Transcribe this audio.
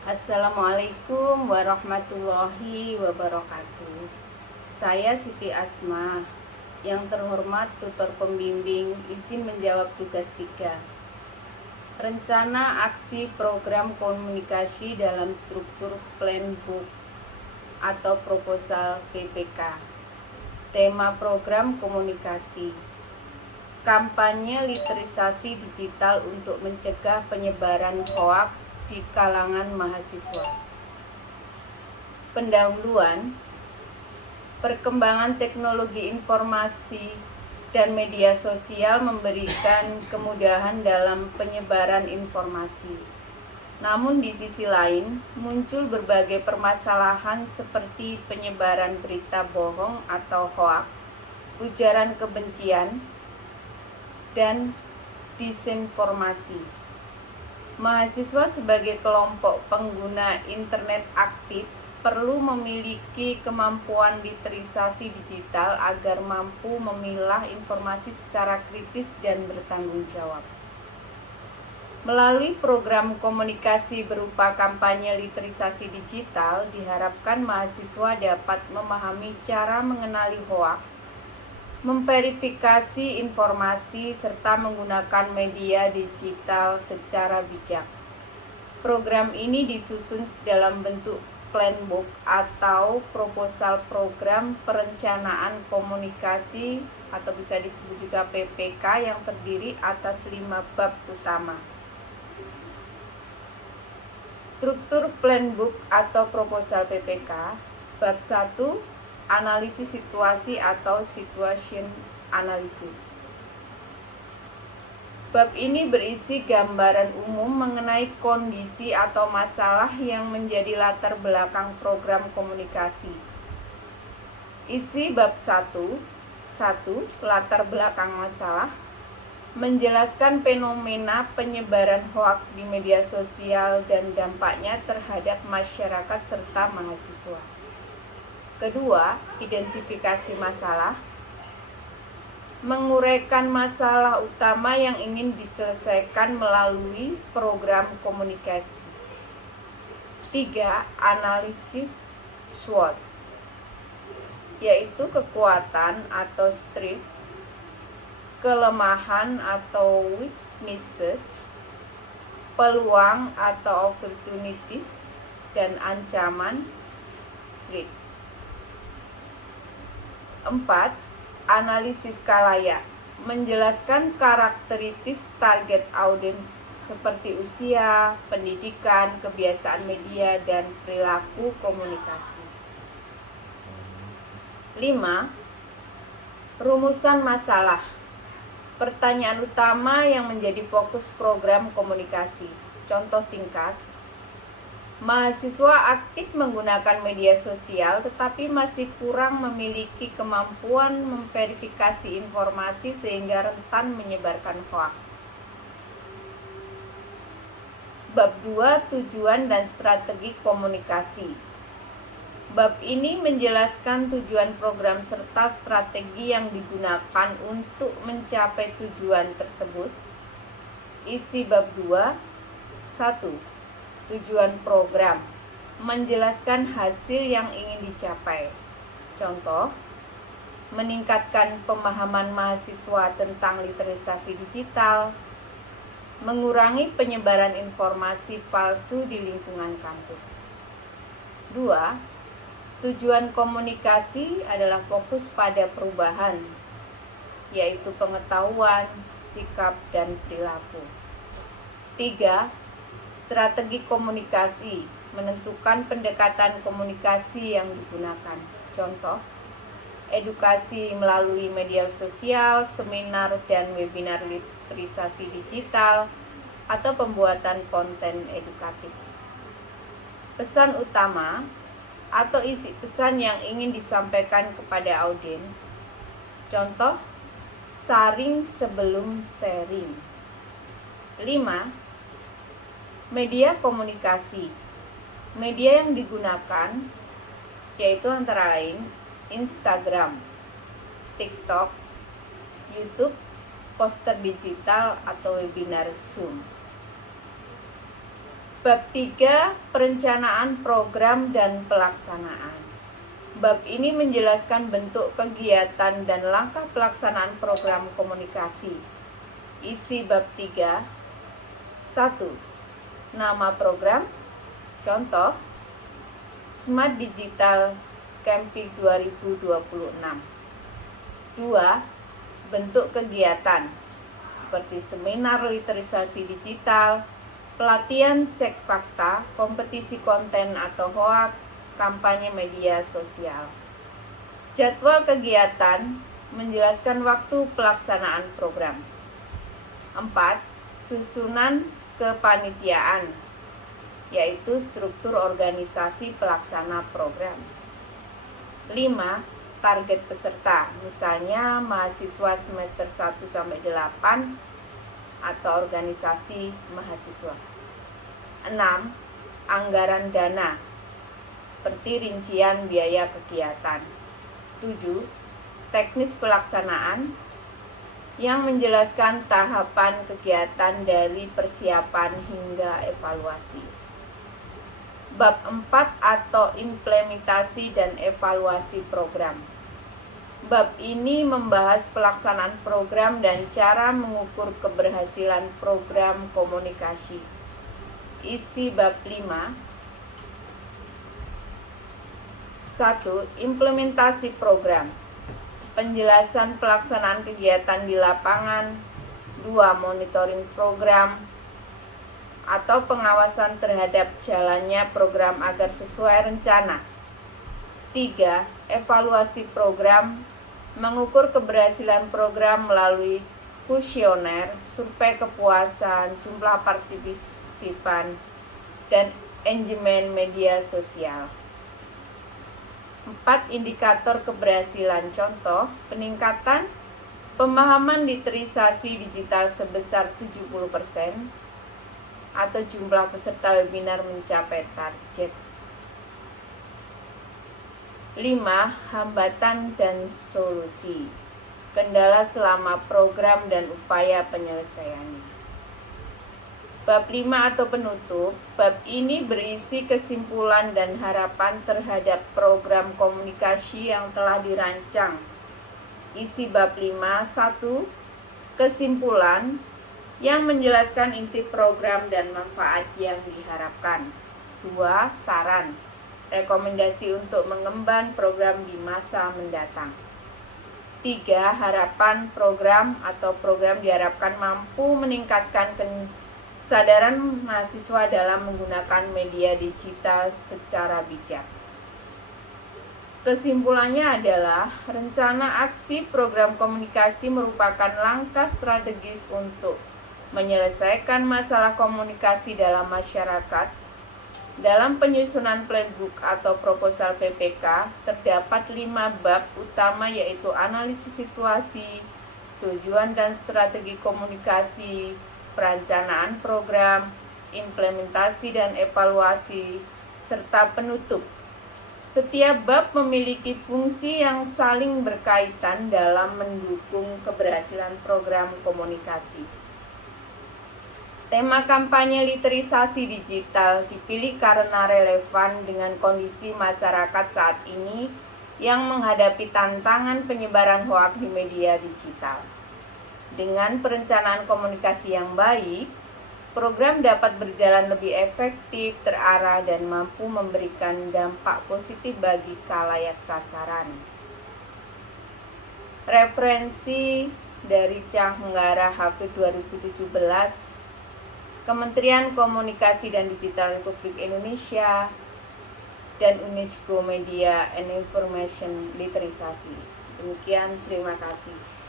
Assalamualaikum warahmatullahi wabarakatuh. Saya Siti Asma. Yang terhormat tutor pembimbing izin menjawab tugas 3. Rencana aksi program komunikasi dalam struktur plan book atau proposal PPK. Tema program komunikasi. Kampanye literasi digital untuk mencegah penyebaran hoaks di kalangan mahasiswa. Pendahuluan, perkembangan teknologi informasi dan media sosial memberikan kemudahan dalam penyebaran informasi. Namun di sisi lain, muncul berbagai permasalahan seperti penyebaran berita bohong atau hoaks, ujaran kebencian, dan disinformasi. Mahasiswa sebagai kelompok pengguna internet aktif perlu memiliki kemampuan literasi digital agar mampu memilah informasi secara kritis dan bertanggung jawab. Melalui program komunikasi berupa kampanye literasi digital, diharapkan mahasiswa dapat memahami cara mengenali hoaks, memverifikasi informasi, serta menggunakan media digital secara bijak. Program ini disusun dalam bentuk plan book atau proposal program perencanaan komunikasi atau bisa disebut juga PPK yang terdiri atas 5 bab utama. Struktur plan book atau proposal PPK. Bab 1, analisis situasi atau situation analysis. Bab ini berisi gambaran umum mengenai kondisi atau masalah yang menjadi latar belakang program komunikasi. Isi bab 1, latar belakang masalah, menjelaskan fenomena penyebaran hoaks di media sosial dan dampaknya terhadap masyarakat serta mahasiswa. Kedua, identifikasi masalah, menguraikan masalah utama yang ingin diselesaikan melalui program komunikasi. 3. Analisis SWOT, yaitu kekuatan atau strength, kelemahan atau weaknesses, peluang atau opportunities, dan ancaman threat. 4. Analisis khalayak, menjelaskan karakteristik target audiens seperti usia, pendidikan, kebiasaan media, dan perilaku komunikasi. 5. Rumusan masalah, pertanyaan utama yang menjadi fokus program komunikasi. Contoh singkat, mahasiswa aktif menggunakan media sosial tetapi masih kurang memiliki kemampuan memverifikasi informasi sehingga rentan menyebarkan hoaks. Bab 2, tujuan dan strategi komunikasi. Bab ini menjelaskan tujuan program serta strategi yang digunakan untuk mencapai tujuan tersebut. Isi bab 2, 1. Tujuan program, menjelaskan hasil yang ingin dicapai. Contoh, meningkatkan pemahaman mahasiswa tentang literasi digital, mengurangi penyebaran informasi palsu di lingkungan kampus. 2. Tujuan komunikasi adalah fokus pada perubahan, yaitu pengetahuan, sikap, dan perilaku. 3. Strategi komunikasi, menentukan pendekatan komunikasi yang digunakan. Contoh, edukasi melalui media sosial, seminar dan webinar literasi digital, atau pembuatan konten edukatif. Pesan utama atau isi pesan yang ingin disampaikan kepada audiens. Contoh, saring sebelum sharing. 5. Media komunikasi. Media yang digunakan yaitu antara lain Instagram, TikTok, YouTube, poster digital, atau webinar Zoom. Bab 3, perencanaan program dan pelaksanaan. Bab ini menjelaskan bentuk kegiatan dan langkah pelaksanaan program komunikasi. Isi bab 3. 1. Nama program. Contoh, Smart Digital Camping 2026. 2. Bentuk kegiatan seperti seminar literasi digital, pelatihan cek fakta, kompetisi konten atau hoak, kampanye media sosial. Jadwal kegiatan menjelaskan waktu pelaksanaan program. 4. Susunan kepanitiaan, yaitu struktur organisasi pelaksana program. 5. Target peserta, misalnya mahasiswa semester 1-8 atau organisasi mahasiswa. 6. Anggaran dana, seperti rincian biaya kegiatan. 7. Teknis pelaksanaan, yang menjelaskan tahapan kegiatan dari persiapan hingga evaluasi. Bab 4 atau implementasi dan evaluasi program. Bab ini membahas pelaksanaan program dan cara mengukur keberhasilan program komunikasi. Isi bab 5. 1. Implementasi program. Penjelasan pelaksanaan kegiatan di lapangan. 2. Monitoring program atau pengawasan terhadap jalannya program agar sesuai rencana. 3. Evaluasi program, mengukur keberhasilan program melalui kuesioner, survei kepuasan, jumlah partisipan, dan engagement media sosial. 4. Indikator keberhasilan. Contoh, peningkatan pemahaman literasi digital sebesar 70% atau jumlah peserta webinar mencapai target. 5. Hambatan dan solusi, kendala selama program dan upaya penyelesaiannya. Bab 5 atau penutup. Bab ini berisi kesimpulan dan harapan terhadap program komunikasi yang telah dirancang. Isi bab 5. 1. Kesimpulan, yang menjelaskan inti program dan manfaat yang diharapkan. 2. Saran, rekomendasi untuk mengemban program di masa mendatang. 3. Harapan program atau program diharapkan mampu meningkatkan kesadaran mahasiswa dalam menggunakan media digital secara bijak. Kesimpulannya adalah, rencana aksi program komunikasi merupakan langkah strategis untuk menyelesaikan masalah komunikasi dalam masyarakat. Dalam penyusunan playbook atau proposal PPK, terdapat 5 bab utama, yaitu analisis situasi, tujuan dan strategi komunikasi, perencanaan program, implementasi dan evaluasi, serta penutup. Setiap bab memiliki fungsi yang saling berkaitan dalam mendukung keberhasilan program komunikasi. Tema kampanye literasi digital dipilih karena relevan dengan kondisi masyarakat saat ini yang menghadapi tantangan penyebaran hoak di media digital. Dengan perencanaan komunikasi yang baik, program dapat berjalan lebih efektif, terarah, dan mampu memberikan dampak positif bagi khalayak sasaran. Referensi dari Canggara Hafid 2017, Kementerian Komunikasi dan Digital Republik Indonesia, dan UNESCO Media and Information Literasi. Demikian, terima kasih.